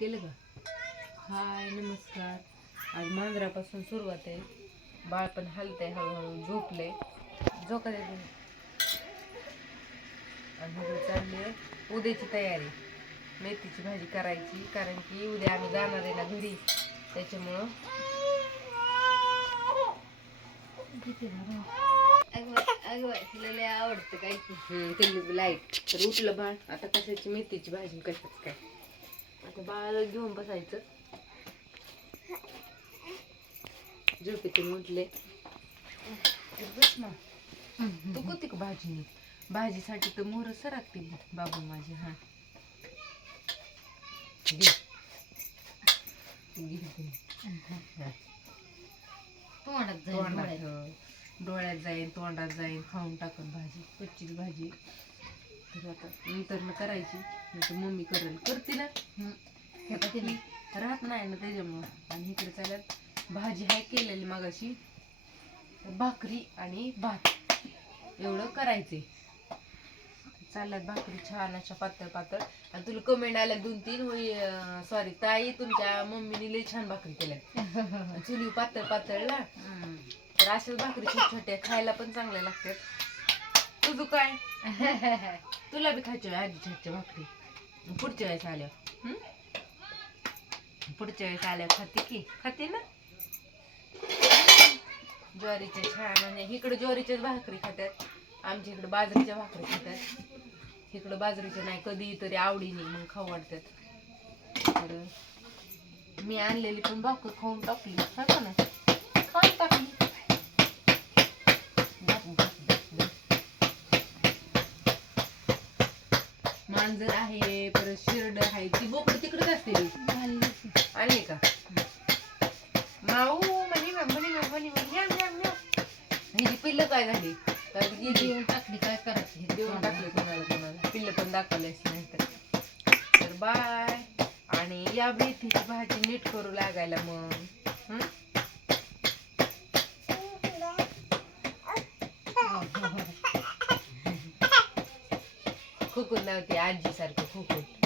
केलं का? हाय नमस्कार. आज मांजरापासून सुरुवात आहे. बाळ पण हलतंय हळूहळू झोपलंय. झोका दे तुम्ही. आणि चालली आहे उद्याची तयारी. मेथीची भाजी करायची कारण की उद्या आम्ही जाणार आहे ना घरी. त्याच्यामुळं तिला आवडतं काय? लाइट. तर उठलं बाळ. आता कशाची मेथीची भाजी कशाच काय? आता बाळाला घेऊन बसायचं झोपेतून उठले तर बस ना तू कोणती का भाजी नाही भाजीसाठी तर मोहर सरकतील बाबू माझे हा. हा. तोंडात जाईल डोळ्यात. हो. डोळ्यात जाईल तोंडात जाईल खाऊन टाकून भाजी कच्चीच भाजी तर आता नंतर न करायची. नाही तर मम्मी करेल. करते ना. हे आता तिने राहत नाही ना त्याच्यामुळं. आणि इकडे चालत भाजी आहे केलेली मगाशी. भाकरी आणि भात. एवढं करायचंय. चालल्यात भाकरी छान अशा पातळ पातळ. आणि तुला कमेंट आल्या दोन तीन सॉरी ताई तुमच्या मम्मीने लई छान भाकरी केल्या चुली पातळ पातळ ना. तर अशाच भाकरी छोट्या छोट्या खायला पण चांगल्या लागतात. तुझं काय? तुला बी खायच्या वेळी आजीच्या हातच्या भाकरी. पुढच्या वेळेस आल्या पुढच्या वेळेस आल्या खाते की? खाते ना? ज्वारीच्या छान आणि इकडे ज्वारीच्याच भाकरी खातात आमच्या इकडे बाजरीच्या भाकरी खातात इकडं बाजरीच्या नाही कधी तरी आवडीने मग खाऊ वाटतात. मी आणलेली पण भाकर खाऊन टाकली. हा ना खाऊन टाकली. मांजर आहे परत शिरड आहे ती बोकड तिकडेच असते. आली का? माऊ म्हणी म्हणी म्हणी ही पिल्लं काय झाली? तर ही देऊन टाकली काय करायची हे? देऊन टाकले कोणाला कोणाला. पिल्लं पण दाखवले नाही तर तर बाय. आणि या मेथीची भाजी नीट करू लागायला मग. కుక్కుందాకి యాడ్ చేశారు కుక్కు